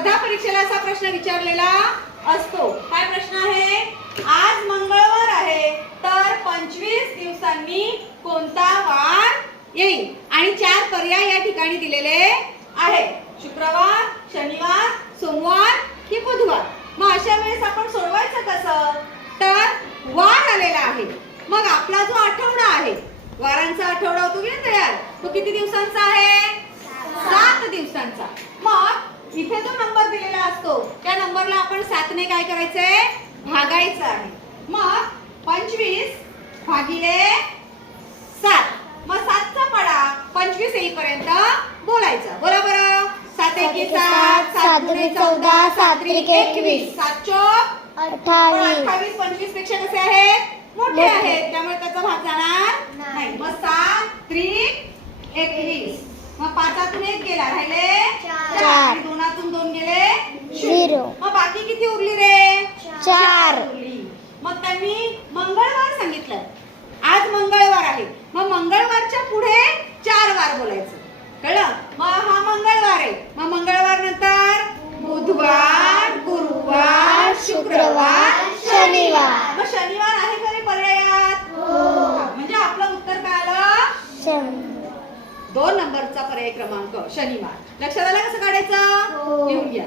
स्पर्धा परीक्षेला असा प्रश्न विचारलेला असतो. काय प्रश्न आहे? आज मंगळवार आहे. तर पंचवीस दिवसांनी कोणता वार येईल? आणि चार पर्याय या ठिकाणी दिलेले आहे शुक्रवार शनिवार सोमवार की बुधवार. मग अशा वेळेस आपण सोडवायचं कसं? तर वार आलेला आहे. मग आपला जो आठवडा आहे वारांचा आठवडा होतो की नाही तयार? तो किती दिवसांचा आहे? सात दिवसांचा. मग इथे जो नंबर दिलेला असतो त्या नंबरला आपण सातने काय करायचंय भागायचं आहे. मग पंचवीस भागिले सात. मग सातचा पडा पंचवीस येईपर्यंत बोलायचं. बोला बरं. सात एकी सात सात दुणे चौदा सात एकवीस. सात चोक अठ्ठावीस. अठ्ठावीस पंचवीसपेक्षा कसे आहेत? मोठे. आहेत. त्यामुळे त्याचा भाग जाणार नाही. नाही. मग सात त्रिक एकवीस. मग पाचातून एक गेला राहिले? चार. आणि दोनातून दोन गेले? झिरो. मग बाकी किती उरली रे? चार. उरली. मग त्यांनी मंगळवार सांगितलं. आज मंगळवार आहे. मग मंगळवारच्या पुढे चार वार बोलायचं. कळलं? मग हा मंगळवार आहे. मग मंगळवार नंतर बुधवार गुरुवार शुक्रवार शनिवार. मग शनिवार आहे का रे पर्यायात हा, म्हणजे आपलं उत्तर काय आलं शं- दोन नंबरचा पर्याय क्रमांक शनिवार. लक्षात आलं कसं काढायचं? हो. लिहून घ्या.